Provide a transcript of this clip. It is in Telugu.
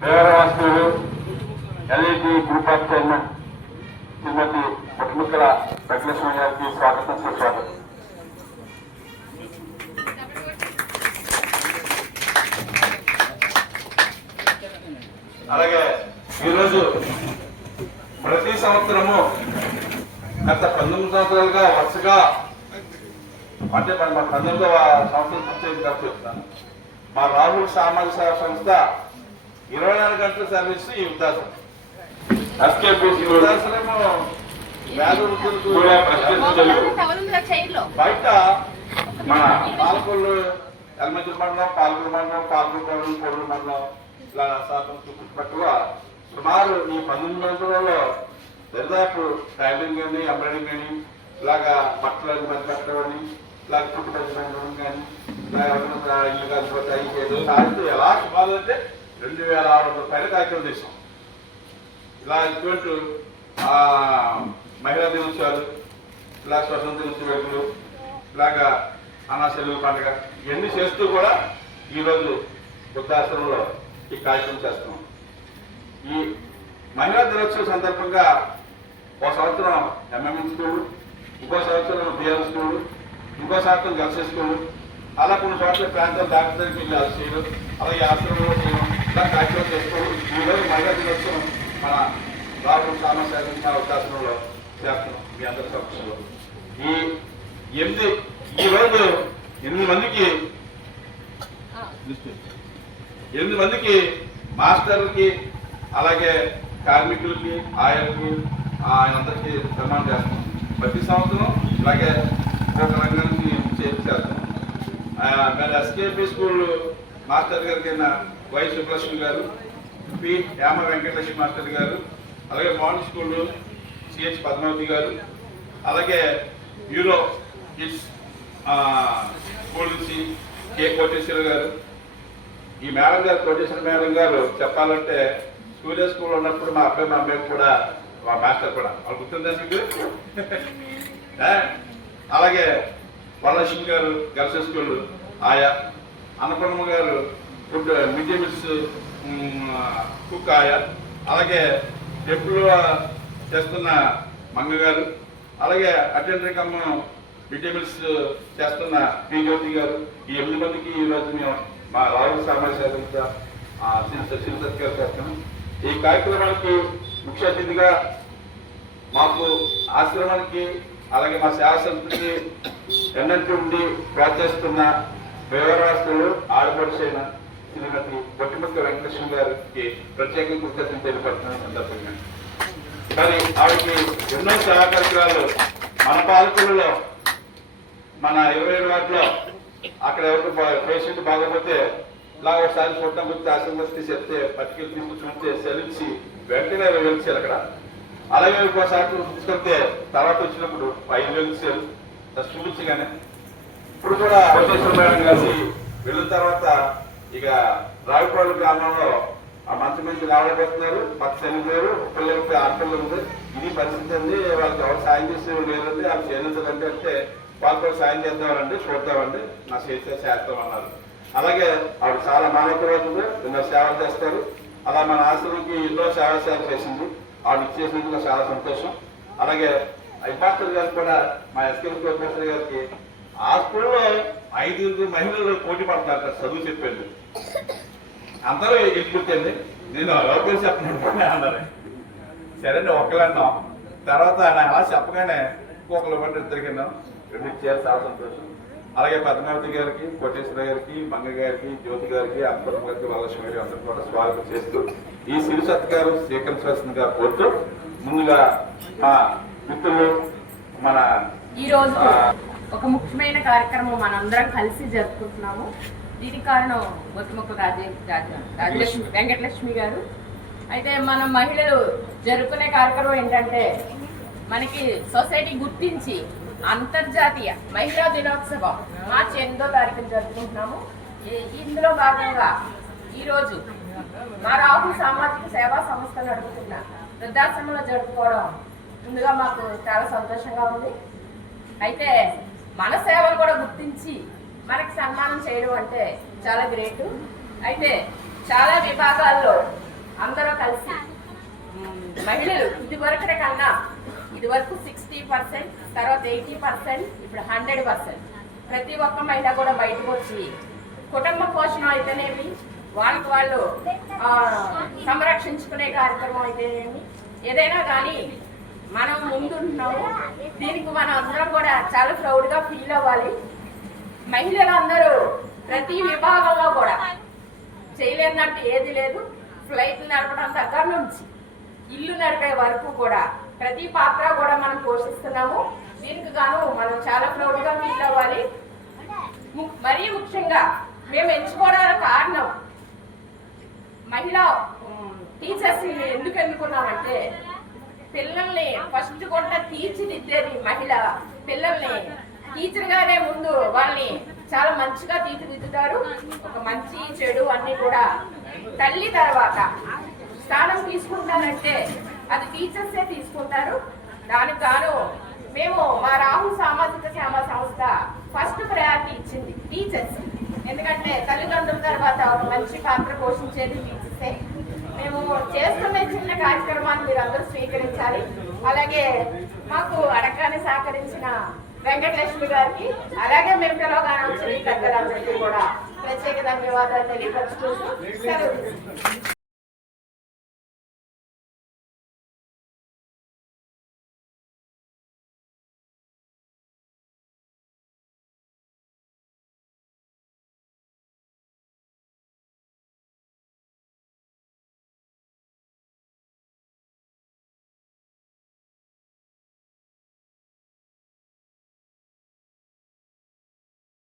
దేవరాస్తులు ఎల్ఈడి గ్రూప్ ఆఫ్ చైర్మన్ శ్రీమతి బొట్ముక్కల వెంకటలక్ష్మి గారికి స్వాగతం సుస్వాగతం. అలాగే ఈరోజు ప్రతి సంవత్సరము గత 19 సంవత్సరాలుగా వరుసగా అంటే మా 19వ సంవత్సరం పూర్తి చెప్తాను. మా రాహుల్ సామాజిక సేవా సంస్థ 24 గంటల సర్వీస్ ఈ వృద్ధాశ్రమం బయట మన పాలకొల్లు ఎలమంచి మండలం, పాలకొల్లు మండలం, పాలకొల్లు కొల్లు మండలం ఇలా శాతం చుట్టుపక్కల సుమారు ఈ 19 సంవత్సరాల్లో దరిదాపు టైలరింగ్ కానీ, ఎంబ్రాయిడింగ్ కానీ, ఇలాగా బట్టలు మంది పెట్టడం అని, ఇలాగ చుట్టుపక్కల కానీ, ఇల్లు కలిసిపోతాయి సాయంత్రం ఎలా సుమారు అంటే 2600 పైన కార్యక్రమం చేసాం. ఇలా ఇటువంటి మహిళా దినోత్సవాలు, ఇలా స్వతంత్ర దినోత్సవాలు, ఇలాగా అనాశల్యుల పండుగ ఇవన్నీ చేస్తూ కూడా ఈరోజు వృద్ధాశ్రమంలో ఈ కార్యక్రమం చేస్తున్నాం. ఈ మహిళా దినోత్సవం సందర్భంగా ఒక సంవత్సరం ఎంఎంఎన్ స్కూల్, ఇంకో సంవత్సరం బిఆర్ స్కూల్, ఇంకో సంవత్సరం గర్ల్స్ స్కూల్, అలా కొన్ని చోట్ల ప్రాంతాలు డాక్టర్ దగ్గరికి వెళ్ళి చేయడం, అలాగే ఆశ్రమంలో చేయడం, ఇలా కార్యక్రమం చేసుకోవడం. ఈరోజు మహిళా దినోత్సవం మన రాహుల్ సామాజిక అవకాశంలో చేస్తున్నాం. మీ అందరి సమక్షంలో ఈరోజు 8 మందికి మాస్టర్లకి, అలాగే కార్మికులకి, ఆయనకి ఆయనందరికీ సన్మానం చేస్తున్నాం. ప్రతి సంవత్సరం అలాగే ఒక రంగానికి చేస్తున్నాం. మరి ఎస్కేపీ స్కూల్ మాస్టర్ గారికి వై సుబ్బలక్ష్మి గారు, పి యామ వెంకటలక్ష్మి మాస్టర్ గారు, అలాగే మోడల్ స్కూల్ సిహెచ్ పద్మావతి గారు, అలాగే యూరో కిడ్స్ స్కూల్ నుంచి కే కోటేశ్వర గారు. ఈ మేడం గారు, కోటేశ్వర మేడం గారు చెప్పాలంటే స్కూల్ ఉన్నప్పుడు మా అబ్బాయి మా అమ్మాయి కూడా మా మాస్టర్ కూడా వాళ్ళు గుర్తుందా మీకు? అలాగే వరలక్ష్మి గారు గర్ల్స్ స్కూల్ ఆయా, అన్నపూర్ణమ్మ గారు food mid day meals cook ఆయా, అలాగే టెంపుల్ చేస్తున్న మంగ గారు, అలాగే అటెండర్ కమ్మ మిడ్ డే మీల్స్ చేస్తున్న పి జ్యోతి గారు. ఈ 8 మందికి ఈరోజు మేము మా రాహుల్ సామాజిక గారు చేస్తున్నాం. ఈ కార్యక్రమానికి ముఖ్య అతిథిగా మాకు ఆశ్రమానికి, అలాగే మా సేవా సంస్థకి ఎన్నట్టు ఉండి ప్రోత్సహిస్తున్న వ్యవరాస్తులు ఆడపడిచైన శ్రీమతి బొట్టిముక్కల వెంకటలక్ష్మి గారికి ప్రత్యేకంగా కృతజ్ఞతలు తెలియపడుతున్న సందర్భంగా కానీ ఆవిడకి ఎన్నో సేవా కార్యక్రమాలు మన పాలకులలో, మన 27 వాటిలో అక్కడ ఎవరికి పేషెంట్ బాగపోతే ఇలా ఒకసారి చూడటం గురించి ఆశ్రమం వస్తే చెప్తే పట్టుకెళ్ళి తీసుకుంటే సెలించి వెంటనే వెళ్ళించారు అక్కడ. అలాగే ఒకసారి తీసుకొస్తే తర్వాత వచ్చినప్పుడు 5 వెళ్ళించారు చూపించగానే. ఇప్పుడు కూడా కోటేశ్వర మేడం కలిసి వెళ్ళిన తర్వాత ఇక రావిపాడు గ్రామంలో ఆ మంచి మంచి రావలేకపోతున్నారు, పచ్చ లేరు, పిల్లలకి ఆడపిల్లలు ఉంది. ఇది పరిస్థితి అండి. వాళ్ళకి ఎవరు సాయం చేసేవారు లేదంటే వాళ్ళు చేయించాలంటే అంటే వాళ్ళు కూడా సాయం చేద్దామండి, చూద్దామండి, నా చేస్తామన్నారు. అలాగే ఆవిడ చాలా మానవతవాదులు, ఎన్నో సేవలు చేస్తారు. అలా మన ఆశ్రమంకి ఎన్నో సేవలు చేసింది. ఆవిడ ఇచ్చేసినందుకు చాలా సంతోషం. అలాగే ఐపాస్టర్ గారు కూడా, మా ఎస్కే ప్రొఫెసర్ గారికి ఆ స్కూల్లో 5 మహిళలు పోటీ పడుతున్నారు చదువు చెప్పేది. అందరూ ఎదుగుతుంది. నేను లోకేష్ చెప్పినట్టు అన్నారు. సరే ఒక్కలన్నాం. తర్వాత ఆయన అలా చెప్పగానే ఇంకొకరు ఇవ్వండి, 2 కిందాం, 2 ఇచ్చారు. చాలా సంతోషం. అలాగే పద్మావతి గారికి, కోటేశ్వర గారికి, మంగ గారికి, జ్యోతి గారికి, అప్పటి గారికి, వరలక్ష్మి గారికి అందరూ కూడా స్వాగతం చేస్తూ ఈ సిరి సత్కారం స్వీకరించాల్సిందిగా కోరుతూ, ముందుగా మా మిత్రులు మన ఈరోజు ఒక ముఖ్యమైన కార్యక్రమం మనందరం కలిసి జరుపుకుంటున్నాము. దీనికి కారణం బొట్టిముక్కల వెంకటలక్ష్మి గారు. అయితే మన మహిళలు జరుపుకునే కార్యక్రమం ఏంటంటే, మనకి సొసైటీ గుర్తించి అంతర్జాతీయ మహిళా దినోత్సవం మార్చి 8వ తారీఖున జరుపుకుంటున్నాము. ఇందులో భాగంగా ఈరోజు మా రాహుల్ సామాజిక సేవా సంస్థ నడుపుతున్న వృద్ధాశ్రమంలో జరుపుకోవడం ముందుగా మాకు చాలా సంతోషంగా ఉంది. అయితే మన సేవలు కూడా గుర్తించి మనకి సన్మానం చేయడం అంటే చాలా గ్రేట్. అయితే చాలా విభాగాల్లో కలిసి మహిళలు ఇది వరకు 60%, తర్వాత 80%, ఇప్పుడు 100%. ప్రతి ఒక్క మహిళ కూడా బయటకు వచ్చి కుటుంబ పోషణ అయితేనేమి, వాళ్ళకి వాళ్ళు సంరక్షించుకునే కార్యక్రమం అయితేనేమి, ఏదైనా కానీ మనం ముందుంటున్నాము. దీనికి మనం అందరం కూడా చాలా ప్రౌడ్గా ఫీల్ అవ్వాలి. మహిళలందరూ ప్రతి విభాగంలో కూడా చేయలేనట్టు ఏది లేదు. ఫ్లైట్ నడపడం దగ్గర నుంచి ఇల్లు నడిపే వరకు కూడా ప్రతి పాత్ర కూడా మనం పోషిస్తున్నాము. దీనికి గాను మనం చాలా ప్రౌడ్గా ఫీల్ అవ్వాలి. మరీ ముఖ్యంగా మేము ఎంచుకోవడానికి కారణం మహిళా టీచర్స్ ఎందుకు ఎన్నుకున్నామంటే, పిల్లల్ని ఫస్ట్ కూడా తీర్చిదిద్దేది మహిళ. పిల్లల్ని టీచర్ గానే ముందు వాళ్ళని చాలా మంచిగా తీర్చిదిద్దుతారు. ఒక మంచి చెడు అన్ని కూడా తల్లి తర్వాత స్థానం తీసుకుంటానంటే అది టీచర్సే తీసుకుంటారు. దానికి గాను మేము మా రాహుల్ సామాజిక సేవ సంస్థ ఫస్ట్ ప్రయారిటీ ఇచ్చింది టీచర్స్. ఎందుకంటే తల్లిదండ్రుల తర్వాత ఒక మంచి పాత్ర పోషించేది టీచర్సే. మేము చేస్తున్న చిన్న కార్యక్రమాన్ని మీరు అందరూ స్వీకరించాలి. అలాగే మాకు అడగానే సహకరించిన వెంకటలక్ష్మి గారికి, అలాగే మేము పిలవగానే వచ్చిన పెద్దలందరికీ కూడా ప్రత్యేక ధన్యవాదాలు తెలియపరుచుకుంటూ సెలవు.